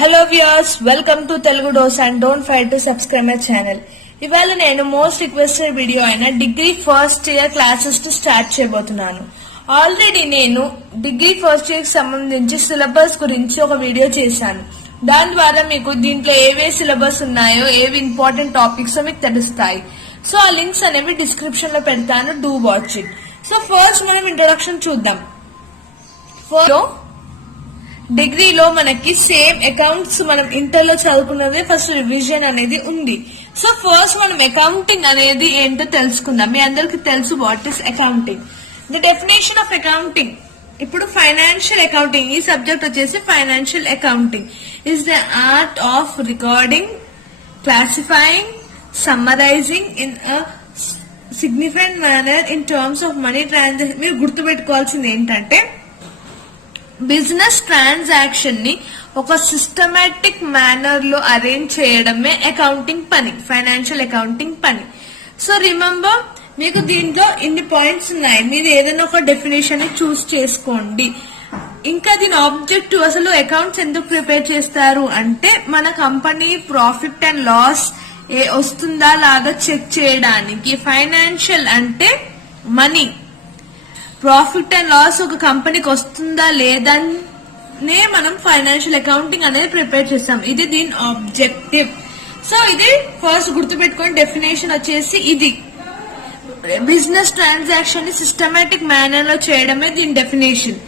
Hello viewers, welcome to Telugu dose and don't fight to subscribe my channel. ఇవాళ నేను most requested video అయిన degree first year classes to start చేయబోతున్నాను. Already నేను degree first year కి సంబంధించి syllabus గురించి ఒక వీడియో చేశాను. దాని ద్వారా మీకు దీంట్లో ఏవే సిలబస్ ఉన్నాయో, ఏవి ఇంపార్టెంట్ టాపిక్స్ మీకు తెలుస్తాయి. సో ఆ లింక్స్ అనేవి డిస్క్రిప్షన్ లో పెడతాను, do watch it. So first మనం ఇంట్రొడక్షన్ చూద్దాం. డిగ్రీలో మనకి సేమ్ అకౌంట్స్ మనం ఇంటర్ లో చదువుకున్నదే ఫస్ట్ రివిజన్ అనేది ఉంది. సో ఫస్ట్ మనం అకౌంటింగ్ అనేది ఏంటో తెలుసుకుందాం. మీ అందరికి తెలుసు what is accounting. The definition of accounting. ఇప్పుడు ఫైనాన్షియల్ అకౌంటింగ్, ఈ సబ్జెక్ట్ వచ్చేసి financial accounting is the art of recording, classifying, summarising in a significant manner in terms of money transaction. మీరు గుర్తుపెట్టుకోవాల్సింది ఏంటంటే, బిజినెస్ ట్రాన్సాక్షన్ ని ఒక సిస్టమేటిక్ మేనర్ లో arrange చేయడమే అకౌంటింగ్ పని, ఫైనాన్షియల్ అకౌంటింగ్ పని. సో రిమెంబర్, మీకు దీంట్లో ఇన్ని పాయింట్స్ ఉన్నాయి. మీరు ఏదైనా ఒక డెఫినేషన్ ని చూస్ చేసుకోండి. ఇంకా దీని ఆబ్జెక్టివ్, అసలు అకౌంట్స్ ఎందుకు ప్రిపేర్ చేస్తారు అంటే, మన కంపెనీ ప్రాఫిట్ అండ్ లాస్ వస్తుందా లాగా చెక్ చేయడానికి. ఫైనాన్షియల్ అంటే మనీ, ప్రాఫిట్ అండ్ లాస్ ఒక కంపెనీకి వస్తుందా లేదనే మనం ఫైనాన్షియల్ అకౌంటింగ్ అనేది ప్రిపేర్ చేస్తాం. ఇది దీని ఆబ్జెక్టివ్. సో ఇది ఫస్ట్ గుర్తుపెట్టుకోండి. డెఫినేషన్ వచ్చేసి ఇది, బిజినెస్ ట్రాన్సాక్షన్ ని సిస్టమేటిక్ మేనర్ లో చేయడమే దీని డెఫినేషన్.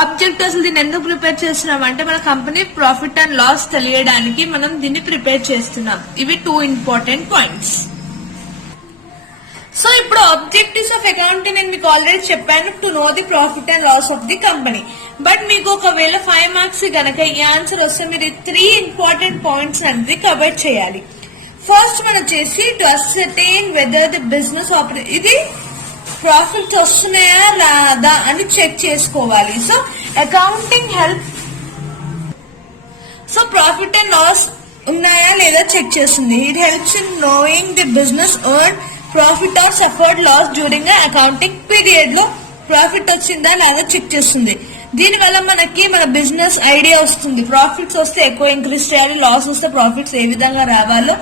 ఆబ్జెక్ట్, అసలు దీన్ని ఎందుకు ప్రిపేర్ చేస్తున్నాం అంటే, మన కంపెనీ ప్రాఫిట్ అండ్ లాస్ తెలియడానికి మనం దీన్ని ప్రిపేర్ చేస్తున్నాం. ఇవి 2 ఇంపార్టెంట్ పాయింట్స్. సో ఇప్పుడు ఆబ్జెక్టివ్స్ ఆఫ్ అకౌంటింగ్ నేను మీకు ఆల్రెడీ చెప్పాను, to know the profit and loss of the company. But మీకు ఒకవేళ 5 మార్క్స్ గనక ఈ ఆన్సర్ వస్తే మీరు 3 ఇంపార్టెంట్ పాయింట్స్ అనేది కవర్ చేయాలి. ఫస్ట్ మనం వచ్చేసి to ascertain whether the business ఇది ప్రాఫిట్ వస్తున్నాయా రాదా అని చెక్ చేసుకోవాలి. So accounting help, so profit and loss ఉన్నాయా లేదా చెక్ చేస్తుంది. It helps in knowing the business earn profit or suffered loss during accounting period లో ప్రాఫిట్ వచ్చిందా లేదా చెక్ చేస్తుంది. దీని వల్ల మనకి మన బిజినెస్ ఐడియా వస్తుంది. ప్రాఫిట్స్ వస్తే ఎక్కువ ఇంక్రీజ్ చేయాలి, లాస్ వస్తే ప్రాఫిట్స్ ఏ విధంగా రావాలో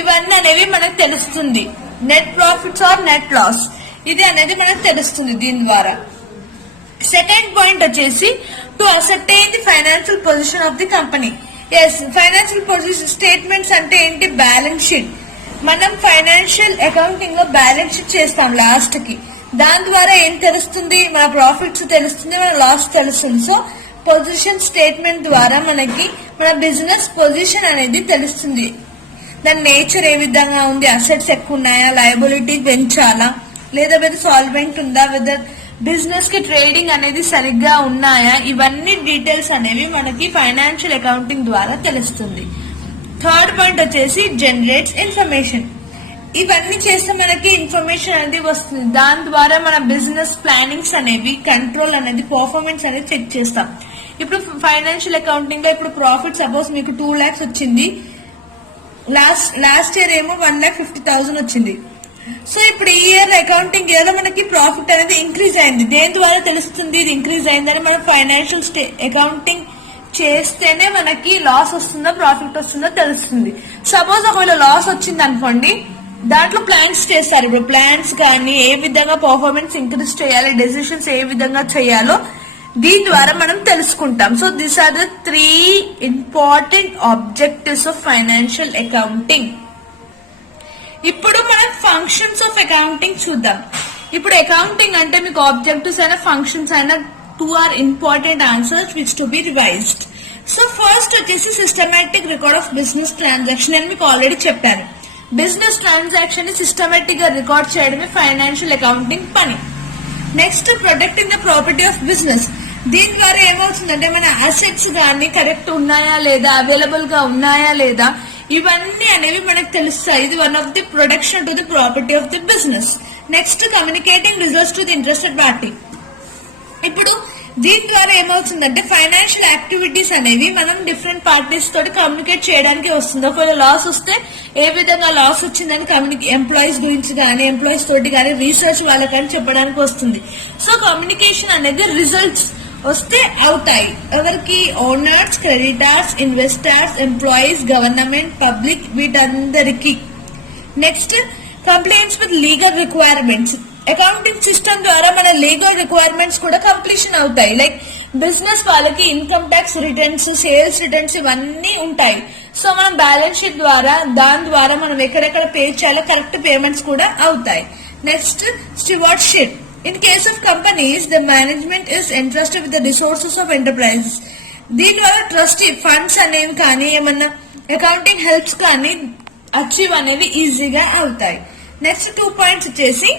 ఇవన్నీ అనేవి మనకు తెలుస్తుంది. Net profits or net loss ఇది అనేది మనకు తెలుస్తుంది దీని ద్వారా. సెకండ్ పాయింట్ వచ్చేసి to ascertain the financial position of the company. Yes, financial position statements అంటే ఏంటి? Balance sheet. మనం ఫైనాన్షియల్ అకౌంటింగ్ లో బ్యాలెన్స్ షీట్ చేస్తాం లాస్ట్ కి. దాని ద్వారా ఏం తెలుస్తుంది? మన ప్రాఫిట్స్ తెలుస్తుంది, మన లాస్ తెలుస్తుంది. సో పొజిషన్ స్టేట్మెంట్ ద్వారా మనకి మన బిజినెస్ పొజిషన్ అనేది తెలుస్తుంది. దాని నేచర్ ఏ విధంగా ఉంది, అసెట్స్ ఎక్కువ ఉన్నాయా, లయబిలిటీ పెంచాలా, లేదా వెదర్ సాల్వెంట్ ఉందా, వెదర్ బిజినెస్ కి ట్రేడింగ్ అనేది సరిగ్గా ఉన్నాయా, ఇవన్నీ డీటెయిల్స్ అనేవి మనకి ఫైనాన్షియల్ అకౌంటింగ్ ద్వారా తెలుస్తుంది. థర్డ్ పాయింట్ వచ్చేసి జనరేట్స్ ఇన్ఫర్మేషన్. ఇవన్నీ చేస్తే మనకి ఇన్ఫర్మేషన్ అనేది వస్తుంది. దాని ద్వారా మన బిజినెస్ ప్లానింగ్స్ అనేవి, కంట్రోల్ అనేది, పర్ఫార్మెన్స్ అనేది చెక్ చేస్తాం. ఇప్పుడు ఫైనాన్షియల్ అకౌంటింగ్ లో ఇప్పుడు ప్రాఫిట్ సపోజ్ మీకు 2 lakhs వచ్చింది, లాస్ట్ ఇయర్ ఏమో 1,50,000 వచ్చింది. సో ఇప్పుడు ఈ ఇయర్ అకౌంటింగ్ ఇయర్ లో మనకి ప్రాఫిట్ అనేది ఇంక్రీజ్ అయింది. దేని ద్వారా తెలుస్తుంది ఇది ఇంక్రీజ్ అయిందని? మనం ఫైనాన్షియల్ అకౌంటింగ్ చేస్తేనే మనకి లాస్ వస్తుందో ప్రాఫిట్ వస్తుందో తెలుస్తుంది. సపోజ్ ఒకవేళ లాస్ వచ్చింది అనుకోండి, దాంట్లో ప్లాన్స్ చేస్తారు. ఇప్పుడు ప్లాన్స్ కానీ ఏ విధంగా పర్ఫార్మెన్స్ ఇంక్రీజ్ చేయాలి, డెసిషన్స్ ఏ విధంగా చేయాలో దీని ద్వారా మనం తెలుసుకుంటాం. So these are the 3 important objectives of financial accounting. ఇప్పుడు మనం ఫంక్షన్స్ ఆఫ్ అకౌంటింగ్ చూద్దాం. ఇప్పుడు అకౌంటింగ్ అంటే మీకు ఆబ్జెక్టివ్స్ అయినా ఫంక్షన్స్ అయినా 2 are important answers which to be revised. So first వచ్చేసి systematic record of business transaction అని మీకు ఆల్రెడీ చెప్పాను. బిజినెస్ ట్రాన్సాక్షన్ ని సిస్టమేటిక్ గా రికార్డ్ చేయడమే ఫైనాన్షియల్ అకౌంటింగ్ పని. Next protecting the property of business. దీని ద్వారా ఏమవుతుందంటే, మన అసెట్స్ కానీ కరెక్ట్ ఉన్నాయా లేదా, అవైలబుల్ గా ఉన్నాయా లేదా, ఇవన్నీ అనేవి మనకు తెలుస్తాయి. ఇది one of the protection to the property of the business. Next communicating results to the interested party. ఇప్పుడు దీని ద్వారా ఏమవుతుందంటే, ఫైనాన్షియల్ యాక్టివిటీస్ అనేవి మనం డిఫరెంట్ పార్టీస్ తోటి కమ్యూనికేట్ చేయడానికి వస్తుంది. ఒకవేళ లాస్ వస్తే ఏ విధంగా లాస్ వచ్చిందని ఎంప్లాయీస్ గురించి కానీ, ఎంప్లాయీస్ తోటి కానీ, రీసెర్చ్ వాళ్ళకని చెప్పడానికి వస్తుంది. సో కమ్యూనికేషన్ అనేది రిజల్ట్స్ వస్తే అవుతాయి ఎవరికి? Owners, creditors, investors, employees, government, public, వీటందరికి. Next complaints with legal requirements. Accounting system ద్వారా మన లీగల్ రిక్వైర్మెంట్స్ కూడా కంప్లీషన్ అవుతాయి. లైక్ బిజినెస్ వాళ్ళకి income tax returns, sales returns ఇవన్నీ ఉంటాయి. సో మనం బ్యాలెన్స్ షీట్ ద్వారా దాని ద్వారా మనం ఎక్కడెక్కడ పే చేయాలో కరెక్ట్ పేమెంట్స్ కూడా అవుతాయి. Next stewardship. In case of companies, the management is entrusted with the resources of enterprises. దీని వల్ల ట్రస్టీ ఫండ్స్ అనేవి కానీ ఏమన్నా అకౌంటింగ్ హెల్ప్స్ కానీ అచీవ్ అనేవి ఈజీగా అవుతాయి. నెక్స్ట్ 2 పాయింట్స్ వచ్చేసి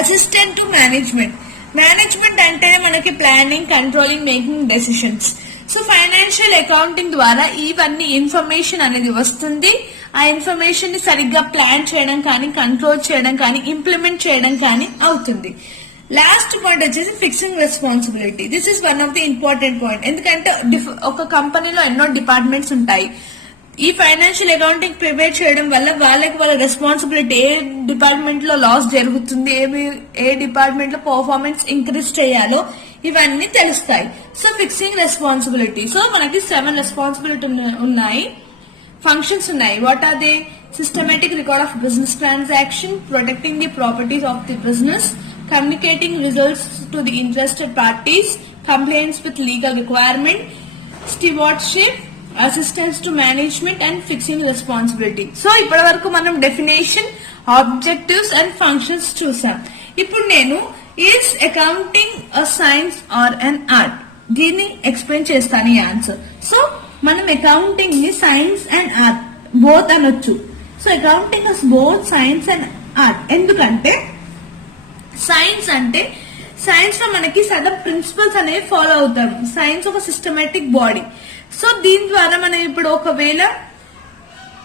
అసిస్టెంట్ టు మేనేజ్మెంట్. మేనేజ్మెంట్ అంటేనే మనకి planning, controlling, making decisions. So financial accounting ద్వారా ఇవన్నీ ఇన్ఫర్మేషన్ అనేది వస్తుంది. ఆ ఇన్ఫర్మేషన్ ని సరిగ్గా ప్లాన్ చేయడం కానీ, కంట్రోల్ చేయడం కానీ, ఇంప్లిమెంట్ చేయడం కానీ అవుతుంది. లాస్ట్ పాయింట్ వచ్చేసి fixing responsibility. This is one of the important point. ఎందుకంటే ఒక కంపెనీలో ఎన్నో డిపార్ట్మెంట్స్ ఉంటాయి. ఈ ఫైనాన్షియల్ అకౌంటింగ్ ప్రిపేర్ చేయడం వల్ల వాళ్ళ రెస్పాన్సిబిలిటీ, ఏ డిపార్ట్మెంట్ లో లాస్ జరుగుతుంది, ఏ డిపార్ట్మెంట్ లో పర్ఫార్మెన్స్ ఇంక్రీజ్ చేయాలో ఇవన్నీ తెలుస్తాయి. So fixing responsibility. సో మనకి 7 రెస్పాన్సిబిలిటీ ఉన్నాయి, ఫంక్షన్స్ ఉన్నాయి. What are they? Systematic record of business transaction, protecting the properties of the business, communicating results to the interested parties, compliance with legal requirement, stewardship, assistance to management and fixing responsibility. So ఇప్పటి వరకు మనం definition, objectives and functions చూసాం. ఇప్పుడు నేను is accounting a science or an art దీన్ని explain చేస్తాను ఈ answer. So మనం అకౌంటింగ్ ని సైన్స్ అండ్ ఆర్ట్ బోత్ అనొచ్చు. So accounting is both science and art. ఎందుకంటే సైన్స్ అంటే సైన్స్ లో మనకి సదర్ ప్రిన్సిపల్స్ అనేవి ఫాలో అవుతాం. సైన్స్ ఒక సిస్టమేటిక్ బాడీ. సో దీని ద్వారా మనం ఇప్పుడు ఒకవేళ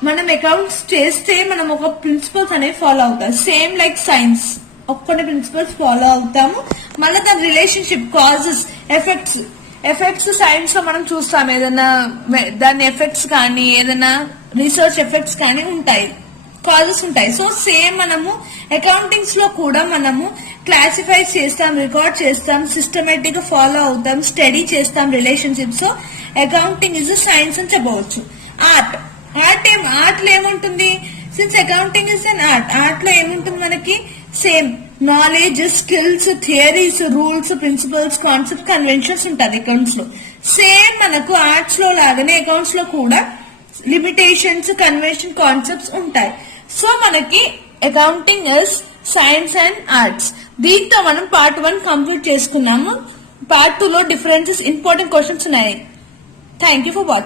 మనం అకౌంట్స్ చేస్తే మనం ఒక ప్రిన్సిపల్స్ అనేవి ఫాలో అవుతాం. సేమ్ లైక్ సైన్స్ కొన్ని ప్రిన్సిపల్స్ ఫాలో అవుతాము. మళ్ళీ దాని రిలేషన్షిప్, కాజెస్, ఎఫెక్ట్స్ సైన్స్ లో మనం చూస్తాం. ఏదైనా దాని ఎఫెక్ట్స్ కానీ ఏదైనా రీసెర్చ్ ఎఫెక్ట్స్ కానీ ఉంటాయి, కాజెస్ ఉంటాయి. సో సేమ్ మనము అకౌంటింగ్స్ లో కూడా మనము క్లాసిఫై చేస్తాం, రికార్డ్ చేస్తాం, సిస్టమేటిక్ గా ఫాలో అవుతాం, స్టడీ చేస్తాం relationship. So accounting is science అని చెప్పవచ్చు. ఆర్ట్ లో ఏముంటుంది? Since accounting is an art లో ఏముంటుంది మనకి? Same knowledge, skills, theories, rules, principles, concept, conventions ఉంటుంది అకౌంట్స్ లో. సేమ్ మనకు ఆర్ట్స్ లో లాగానే అకౌంట్స్ లో కూడా లిమిటేషన్స్, కన్వెన్షన్, కాన్సెప్ట్స్ ఉంటాయి. సో మనకి accounting is science and arts. దీంతో మనం పార్ట్ 1 కంప్లీట్ చేసుకున్నాము. పార్ట్ 2 లో డిఫరెన్సెస్, ఇంపార్టెంట్ క్వశ్చన్స్ ఉన్నాయి. Thank you for watching.